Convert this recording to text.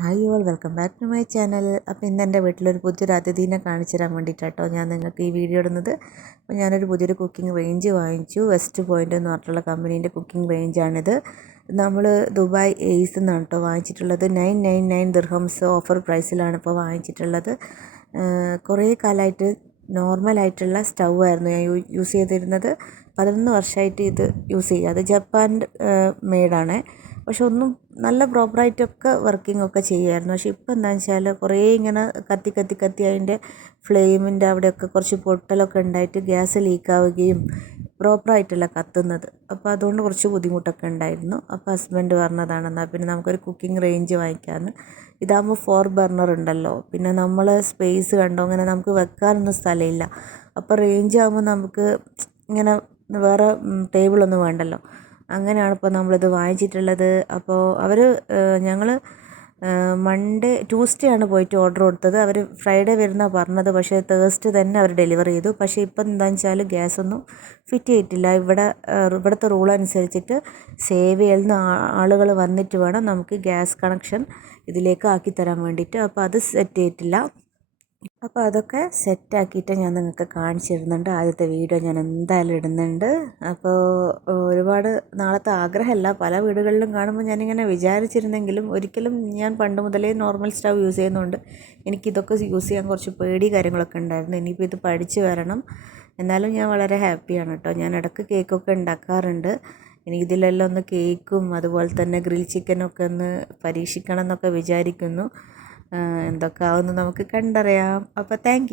Hi all welcome back to my channel അപ്പോൾ ഇന്ന് എന്റെ വീട്ടിലൊരു പുതിയൊരു അതിഥീനെ കാണിച്ചു തരാൻ വേണ്ടിയിട്ടാട്ടോ ഞാൻ നിങ്ങൾക്ക് ഈ വീഡിയോ ഇടുന്നത്. അപ്പോൾ ഞാനൊരു പുതിയൊരു കുക്കിംഗ് റേഞ്ച് വാങ്ങിച്ചു. വെസ്റ്റ് പോയിന്റ് എന്ന് പറഞ്ഞിട്ടുള്ള കമ്പനീന്റെ കുക്കിംഗ് റേഞ്ചാണിത് നമ്മൾ ദുബായ് എയ്സ് എന്നാണ് കേട്ടോ വാങ്ങിച്ചിട്ടുള്ളത്. Nine nine nine dirhams offer പ്രൈസിലാണ് ഇപ്പോൾ വാങ്ങിച്ചിട്ടുള്ളത്. കുറേ കാലമായിട്ട് നോർമലായിട്ടുള്ള സ്റ്റൗ ആയിരുന്നു ഞാൻ യൂസ് ചെയ്തിരുന്നത്. പതിനൊന്ന് വർഷമായിട്ട് ഇത് യൂസ് ചെയ്യുക അത് ജപ്പാൻ മെയ്ഡാണ് പക്ഷെ ഒന്നും നല്ല പ്രോപ്പറായിട്ടൊക്കെ വർക്കിംഗ് ഒക്കെ ചെയ്യുമായിരുന്നു. പക്ഷെ ഇപ്പോൾ എന്താണെന്ന് വെച്ചാൽ കുറേ ഇങ്ങനെ കത്തി കത്തി കത്തി അതിന്റെ ഫ്ലെയിമിന്റെ അവിടെയൊക്കെ കുറച്ച് പൊട്ടലൊക്കെ ഉണ്ടായിട്ട് ഗ്യാസ് ലീക്കാവുകയും പ്രോപ്പറായിട്ടല്ല കത്തുന്നത്. അപ്പോൾ അതുകൊണ്ട് കുറച്ച് ബുദ്ധിമുട്ടൊക്കെ ഉണ്ടായിരുന്നു. അപ്പോൾ ഹസ്ബൻഡ് പറഞ്ഞതാണ് എന്നാൽ പിന്നെ നമുക്കൊരു കുക്കിംഗ് റേഞ്ച് വാങ്ങിക്കാമെന്ന് ഇതാകുമ്പോൾ ഫോർ ബർണർ ഉണ്ടല്ലോ. പിന്നെ നമ്മൾ സ്പേസ് കണ്ടോ അങ്ങനെ നമുക്ക് വെക്കാനൊന്നും സ്ഥലമില്ല. അപ്പോൾ റേഞ്ച് ആകുമ്പോൾ നമുക്ക് ഇങ്ങനെ വേറെ ടേബിളൊന്നും വേണ്ടല്ലോ. അങ്ങനെയാണ് ഇപ്പോൾ നമ്മളിത് വാങ്ങിച്ചിട്ടുള്ളത്. അപ്പോൾ അവർ ഞങ്ങൾ മൺഡേ ട്യൂസ്ഡേ ആണ് പോയിട്ട് ഓർഡർ കൊടുത്തത്. അവർ ഫ്രൈഡേ വരുന്ന പറഞ്ഞത്. പക്ഷേ തേഴ്സ്ഡേ തന്നെ അവർ ഡെലിവറി ചെയ്തു. പക്ഷേ ഇപ്പം എന്താണെന്ന് വെച്ചാൽ ഗ്യാസൊന്നും ഫിറ്റ് ചെയ്തിട്ടില്ല. ഇവിടെ ഇവിടുത്തെ റൂൾ അനുസരിച്ചിട്ട് സേവ് ചെയ്യുന്ന ആളുകൾ വന്നിട്ട് വേണം നമുക്ക് ഗ്യാസ് കണക്ഷൻ ഇതിലേക്ക് ആക്കി തരാൻ വേണ്ടിയിട്ട്. അപ്പോൾ അത് സെറ്റ് ചെയ്തിട്ടില്ല. അപ്പോൾ അതൊക്കെ സെറ്റാക്കിയിട്ട് ഞാൻ നിങ്ങൾക്ക് കാണിച്ചു തരുന്നുണ്ട് ആദ്യത്തെ വീഡിയോ ഞാൻ എന്തായാലും ഇടുന്നുണ്ട്. അപ്പോൾ ഒരുപാട് നാളത്തെ ആഗ്രഹമല്ല. പല വീടുകളിലും കാണുമ്പോൾ ഞാനിങ്ങനെ വിചാരിച്ചിരുന്നെങ്കിലും ഒരിക്കലും ഞാൻ പണ്ട് മുതലേ നോർമൽ സ്റ്റവ് യൂസ് ചെയ്യുന്നുണ്ട്. എനിക്കിതൊക്കെ യൂസ് ചെയ്യാൻ കുറച്ച് പേടി കാര്യങ്ങളൊക്കെ ഉണ്ടായിരുന്നു. ഇനിയിപ്പോൾ ഇത് പഠിച്ചു വരണം. എന്നാലും ഞാൻ വളരെ ഹാപ്പിയാണ് കേട്ടോ. ഞാൻ ഇടയ്ക്ക് കേക്കൊക്കെ ഉണ്ടാക്കാറുണ്ട്. എനിക്കിതിലെല്ലാം ഒന്ന് കേക്കും അതുപോലെ തന്നെ ഗ്രിൽ ചിക്കനൊക്കെ ഒന്ന് പരീക്ഷിക്കണം എന്നൊക്കെ വിചാരിക്കുന്നു. എന്തൊക്കെ ആവുമെന്ന് നമുക്ക് കണ്ടറിയാം. അപ്പോൾ താങ്ക്